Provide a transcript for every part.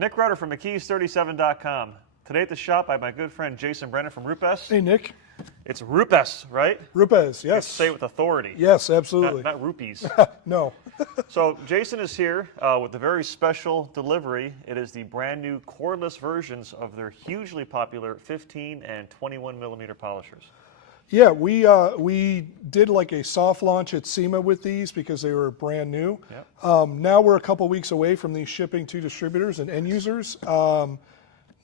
Nick Rutter from McKee's37.com. Today at the shop, I have my good friend Jason Brennan from RUPES. Hey, Nick. It's RUPES, right? RUPES, yes. Say it with authority. Yes, absolutely. Not rupees. No. So Jason is here with a very special delivery. It is the brand new cordless versions of their hugely popular 15 and 21 millimeter polishers. Yeah, we did like a soft launch at SEMA with these because they were brand new. Yep. Now we're a couple weeks away from these shipping to distributors and end users.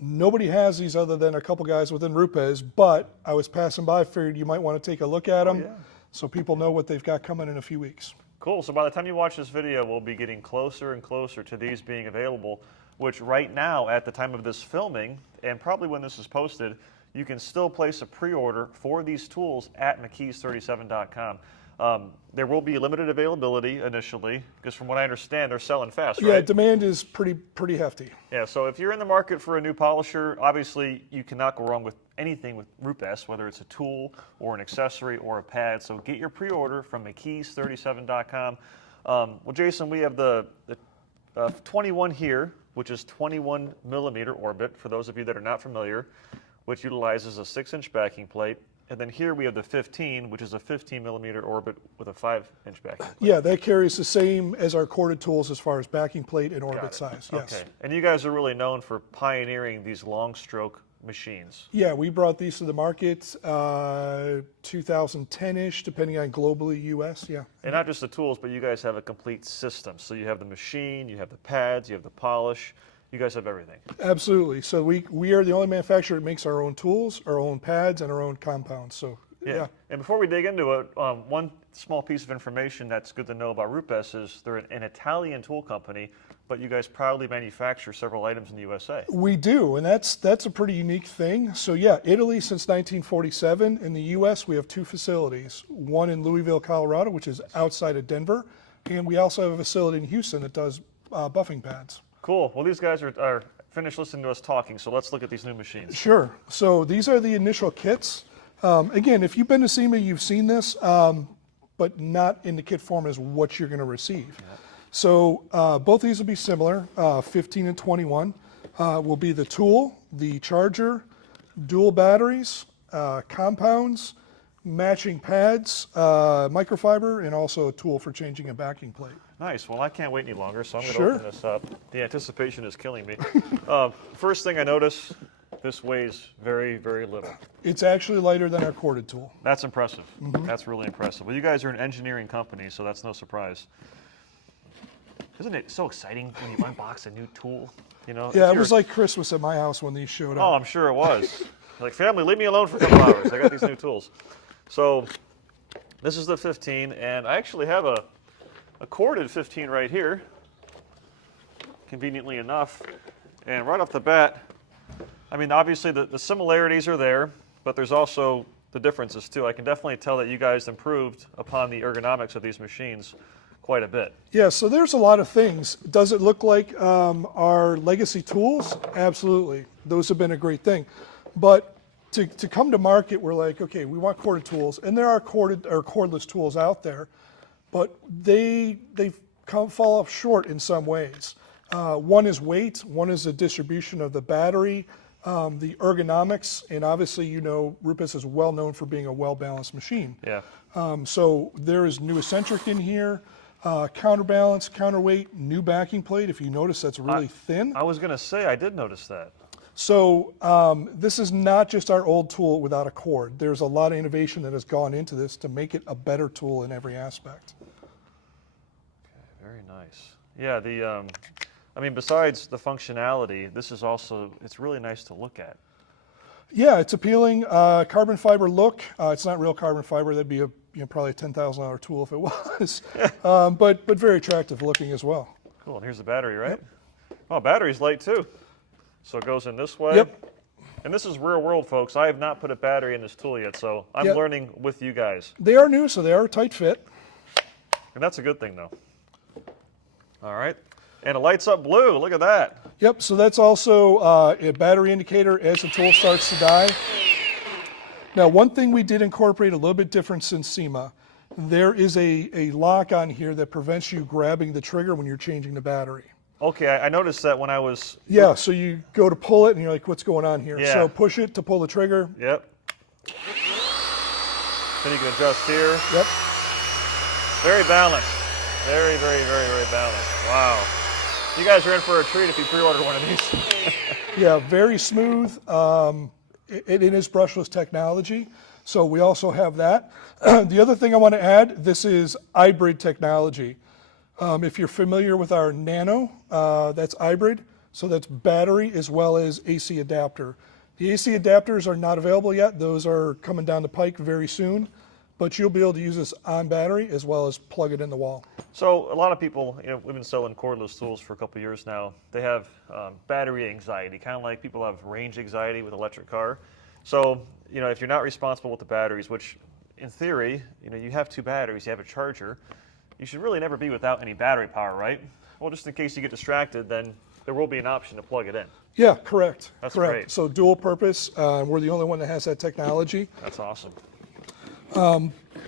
Nobody has these other than a couple guys within RUPES, but I was passing by, figured you might want to take a look at them so people know what they've got coming in a few weeks. Cool, so by the time you watch this video, we'll be getting closer and closer to these being available, which right now, at the time of this filming, and probably when this is posted, you can still place a pre-order for these tools at McKee's37.com. There will be limited availability initially, because from what I understand, they're selling fast, right? Yeah, demand is pretty hefty. Yeah, so if you're in the market for a new polisher, obviously you cannot go wrong with anything with RUPES, whether it's a tool or an accessory or a pad. So get your pre-order from McKee's37.com. Well, Jason, we have the 21 here, which is 21 millimeter orbit, for those of you that are not familiar, which utilizes a 6-inch backing plate. And then here we have the 15, which is a 15 millimeter orbit with a 5-inch backing plate. Yeah, that carries the same as our corded tools as far as backing plate and orbit size. Yes. Okay, and you guys are really known for pioneering these long stroke machines. Yeah, we brought these to the market 2010-ish, depending on globally US, yeah. And not just the tools, but you guys have a complete system. So you have the machine, you have the pads, you have the polish. You guys have everything. Absolutely. So we are the only manufacturer that makes our own tools, our own pads, and our own compounds. So yeah. And before we dig into it, one small piece of information that's good to know about RUPES is they're an Italian tool company, but you guys proudly manufacture several items in the USA. We do, and that's a pretty unique thing. So yeah, Italy since 1947. In the US, we have 2 facilities. One in Louisville, Colorado, which is outside of Denver, and we also have a facility in Houston that does buffing pads. Cool. Well, these guys are finished listening to us talking, so let's look at these new machines. Sure. So these are the initial kits. Again, if you've been to SEMA, you've seen this, but not in the kit form as what you're going to receive. Yep. So both these will be similar. 15 and 21 will be the tool, the charger, dual batteries, compounds, matching pads, microfiber, and also a tool for changing a backing plate. Nice. Well, I can't wait any longer, so I'm going to open this up. The anticipation is killing me. First thing I notice, this weighs very, very little. It's actually lighter than our corded tool. That's impressive. That's really impressive. Well, you guys are an engineering company, so that's no surprise. Isn't it so exciting when you unbox a new tool? You know? Yeah, it was like Christmas at my house when these showed up. Oh, I'm sure it was. Like, family, leave me alone for a couple hours. I got these new tools. So this is the 15, and I actually have a corded 15 right here, conveniently enough. And right off the bat, I mean, obviously the similarities are there, but there's also the differences too. I can definitely tell that you guys improved upon the ergonomics of these machines quite a bit. Yeah, so there's a lot of things. Does it look like our legacy tools? Absolutely. Those have been a great thing. But to come to market, we're like, okay, we want corded tools, and there are corded or cordless tools out there, but they fall off short in some ways. One is weight, one is the distribution of the battery, the ergonomics, and obviously, you know, RUPES is well known for being a well-balanced machine. Yeah. So there is new eccentric in here, counterbalance, counterweight, new backing plate. If you notice, that's really thin. I was going to say, I did notice that. So this is not just our old tool without a cord. There's a lot of innovation that has gone into this to make it a better tool in every aspect. Okay, very nice. Yeah, I mean, besides the functionality, this is also, it's really nice to look at. Yeah, it's appealing. Carbon fiber look. It's not real carbon fiber. That'd be probably a $10,000 tool if it was. but very attractive looking as well. Cool. And here's the battery, right? Yep. Oh, battery's light too. So it goes in this way. Yep. And this is real world, folks. I have not put a battery in this tool yet, so I'm learning with you guys. They are new, so they are a tight fit. And that's a good thing, though. All right. And it lights up blue. Look at that. Yep, so that's also a battery indicator as the tool starts to die. Now, one thing we did incorporate a little bit different since SEMA, there is a lock on here that prevents you grabbing the trigger when you're changing the battery. Okay, I noticed that when I was. Yeah, so you go to pull it and you're like, what's going on here? Yeah. So push it to pull the trigger. Yep. Then you can adjust here. Yep. Very balanced. Very, very, very, very balanced. Wow. You guys are in for a treat if you pre-order one of these. Yeah, very smooth. It is brushless technology, so we also have that. The other thing I want to add, this is iBrid technology. If you're familiar with our Nano, that's iBrid, so that's battery as well as AC adapter. The AC adapters are not available yet. Those are coming down the pike very soon, but you'll be able to use this on battery as well as plug it in the wall. So a lot of people, we've been selling cordless tools for a couple years now. They have battery anxiety, kind of like people have range anxiety with electric car. So, if you're not responsible with the batteries, which in theory, you have 2 batteries, you have a charger, you should really never be without any battery power, right? Well, just in case you get distracted, then there will be an option to plug it in. Yeah, correct. That's correct. great. So dual purpose, we're the only one that has that technology. That's awesome.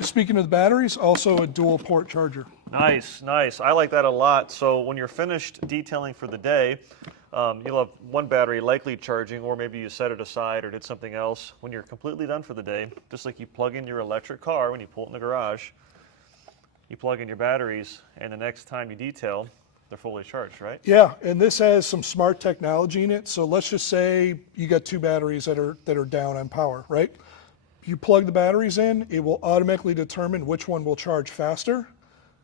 Speaking of the batteries, also a dual port charger. Nice, nice. I like that a lot. So when you're finished detailing for the day, you'll have one battery likely charging, or maybe you set it aside or did something else. When you're completely done for the day, just like you plug in your electric car when you pull it in the garage, you plug in your batteries, and the next time you detail, they're fully charged, right? Yeah, and this has some smart technology in it. So let's just say you got 2 batteries that are down on power, right? You plug the batteries in, it will automatically determine which one will charge faster.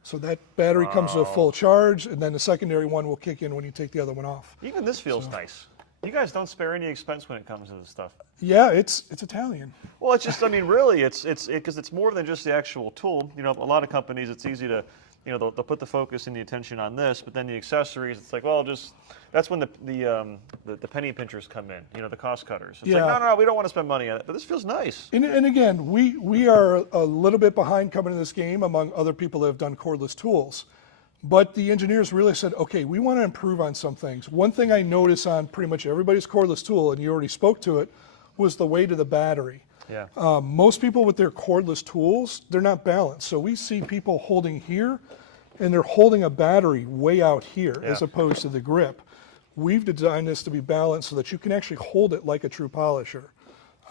So that battery comes to a full charge, and then the secondary one will kick in when you take the other one off. Even this feels nice. You guys don't spare any expense when it comes to this stuff. Yeah, it's Italian. Well, it's just, really, it's because it's more than just the actual tool. A lot of companies, it's easy to, they'll put the focus and the attention on this, but then the accessories, it's like, well, that's when the penny pinchers come in, the cost cutters. It's like, no, we don't want to spend money on it, but this feels nice. And again, we are a little bit behind coming to this game among other people that have done cordless tools. But the engineers really said, okay, we want to improve on some things. One thing I notice on pretty much everybody's cordless tool, and you already spoke to it, was the weight of the battery. Yeah. Most people with their cordless tools, they're not balanced. So we see people holding here, and they're holding a battery way out here as opposed to the grip. We've designed this to be balanced so that you can actually hold it like a true polisher.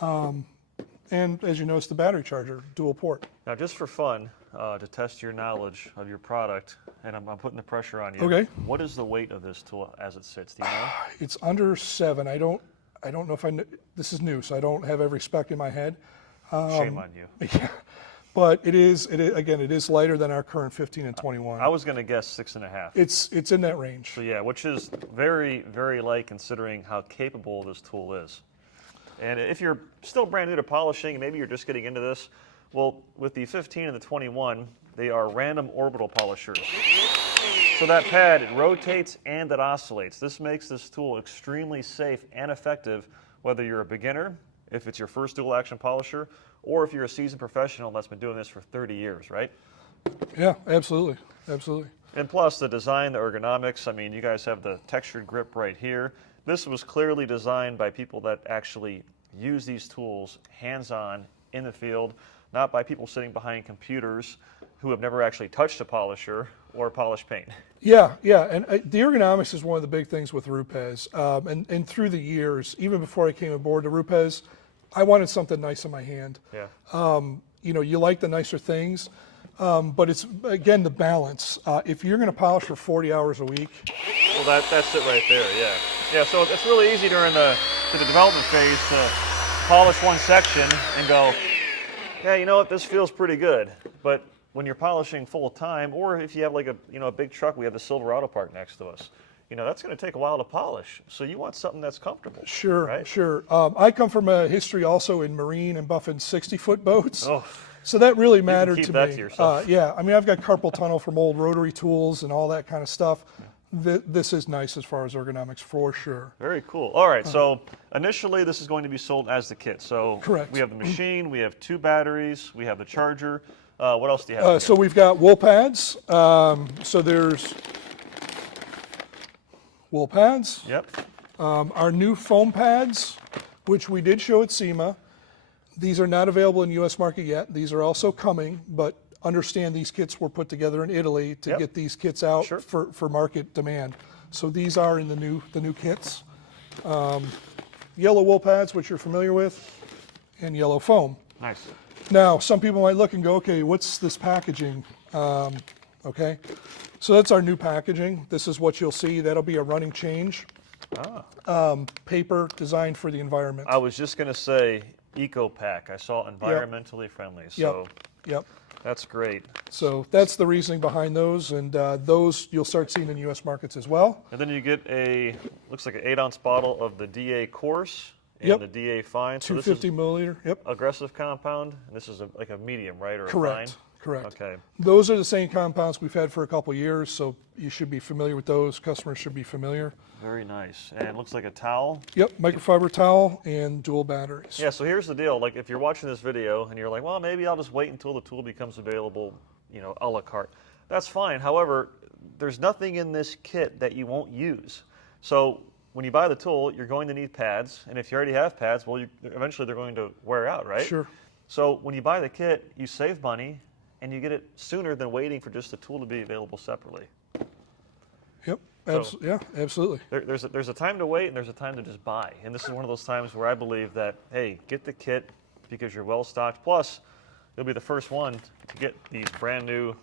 And as you notice, the battery charger, dual port. Now, just for fun, to test your knowledge of your product, and I'm putting the pressure on you. Okay. What is the weight of this tool as it sits? Do you know? It's under 7. I don't know if this is new, so I don't have every spec in my head. Shame on you. Yeah. But it is lighter than our current 15 and 21. I was going to guess 6.5. It's in that range. So yeah, which is very, very light considering how capable this tool is. And if you're still brand new to polishing, maybe you're just getting into this, well, with the 15 and the 21, they are random orbital polishers. So that pad, it rotates and it oscillates. This makes this tool extremely safe and effective, whether you're a beginner, if it's your first dual action polisher, or if you're a seasoned professional that's been doing this for 30 years, right? Yeah, absolutely, absolutely. And plus the design, the ergonomics, you guys have the textured grip right here. This was clearly designed by people that actually use these tools hands-on in the field, not by people sitting behind computers who have never actually touched a polisher or polished paint. Yeah, and the ergonomics is one of the big things with RUPES. And through the years, even before I came aboard to RUPES, I wanted something nice in my hand. Yeah. You like the nicer things, but it's, again, the balance. If you're going to polish for 40 hours a week. Well, that's it right there, yeah. Yeah, so it's really easy during the development phase to polish one section and go, yeah, you know what, this feels pretty good. But when you're polishing full time, or if you have like a big truck, we have the Silver Auto Park next to us. That's going to take a while to polish. So you want something that's comfortable. Sure, right? sure. I come from a history also in marine and buffing 60-foot boats. Oh. So that really mattered keep to that me. To yourself. Yeah, I've got carpal tunnel from old rotary tools and all that kind of stuff. This is nice as far as ergonomics for sure. Very cool. All right, so initially this is going to be sold as the kit. So correct. We have the machine, we have 2 batteries, we have the charger. What else do you have? So we've got wool pads. So there's wool pads. Yep. Our new foam pads, which we did show at SEMA. These are not available in the U.S. market yet. These are also coming, but understand these kits were put together in Italy to get these kits out for market demand. So these are in the new kits. Yellow wool pads, which you're familiar with, and yellow foam. Nice. Now, some people might look and go, okay, what's this packaging? Okay, so that's our new packaging. This is what you'll see. That'll be a running change. Paper designed for the environment. I was just going to say Eco Pack. I saw environmentally friendly. So Yep. that's great. So that's the reasoning behind those, and those you'll start seeing in U.S. markets as well. And then you get looks like an 8-ounce bottle of the DA Coarse and the DA Fine. So 250 milliliter. Yep. Aggressive compound, and this is like a medium, right, or Correct. a fine? Correct. Okay. Those are the same compounds we've had for a couple years, so you should be familiar with those. Customers should be familiar. Very nice. And it looks like a towel. Yep, microfiber towel and dual batteries. Yeah, so here's the deal. Like if you're watching this video and you're like, well, maybe I'll just wait until the tool becomes available, a la carte. That's fine. However, there's nothing in this kit that you won't use. So when you buy the tool, you're going to need pads. And if you already have pads, well, eventually they're going to wear out, right? Sure. So when you buy the kit, you save money and you get it sooner than waiting for just the tool to be available separately. Yep. So yeah, absolutely. There's a time to wait and there's a time to just buy. And this is one of those times where I believe that, hey, get the kit because you're well stocked. Plus, you'll be the first one to get these brand new.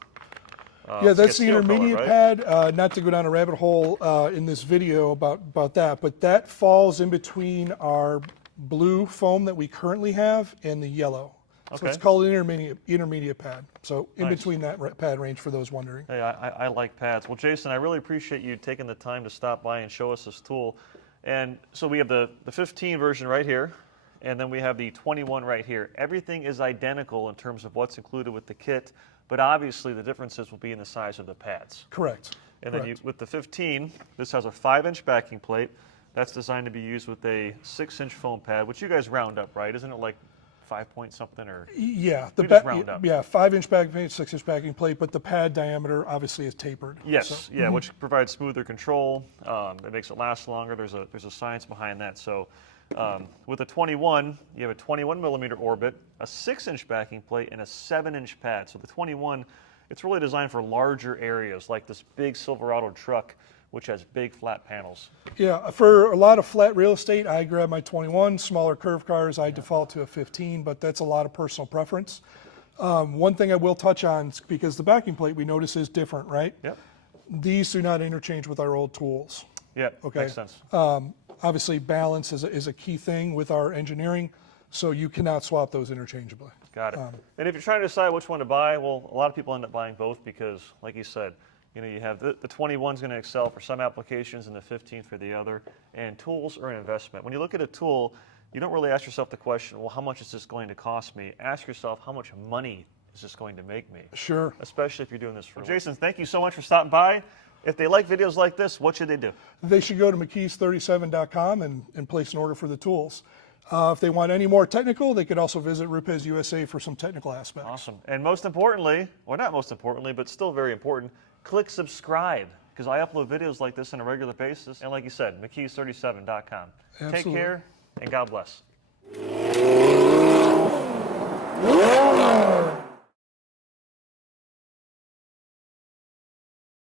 Yeah, that's the steel intermediate color, right? pad. Not to go down a rabbit hole in this video about that, but that falls in between our blue foam that we currently have and the yellow. So Okay. it's called an intermediate pad. So in Nice. between that pad range for those wondering. Hey, I like pads. Well, Jason, I really appreciate you taking the time to stop by and show us this tool. And so we have the 15 version right here, and then we have the 21 right here. Everything is identical in terms of what's included with the kit, but obviously the differences will be in the size of the pads. Correct. And then Correct. with the 15, this has a 5-inch backing plate. That's designed to be used with a 6-inch foam pad, which you guys round up, right? Isn't it like 5 point something or? Yeah, We just round up. yeah, 5-inch backing plate, 6-inch backing plate, but the pad diameter obviously is tapered. Yes, So, yeah, which provides smoother control. It makes it last longer. There's a science behind that. So with the 21, you have a 21 millimeter orbit, a 6-inch backing plate, and a 7-inch pad. So the 21, it's really designed for larger areas like this big Silverado truck, which has big flat panels. Yeah, for a lot of flat real estate, I grab my 21. Smaller curved cars, I default to a 15, but that's a lot of personal preference. One thing I will touch on, because the backing plate we notice is different, right? Yep. These do not interchange with our old tools. Yeah, Okay. makes sense. Obviously, balance is a key thing with our engineering, so you cannot swap those interchangeably. Got it. And if you're trying to decide which one to buy, well, a lot of people end up buying both because, like you said, you have the 21 is going to excel for some applications and the 15 for the other. And tools are an investment. When you look at a tool, you don't really ask yourself the question, well, how much is this going to cost me? Ask yourself, how much money is this going to make me? Sure. Especially if you're doing this for Jason, thank you so much for stopping by. If they like videos like this, what should they do? They should go to McKee's37.com and place an order for the tools. If they want any more technical, they could also visit RUPES USA for some technical aspects. Awesome. And most importantly, or not most importantly, but still very important, click subscribe because I upload videos like this on a regular basis. And like you said, McKee's37.com. Take Absolutely. care and God bless.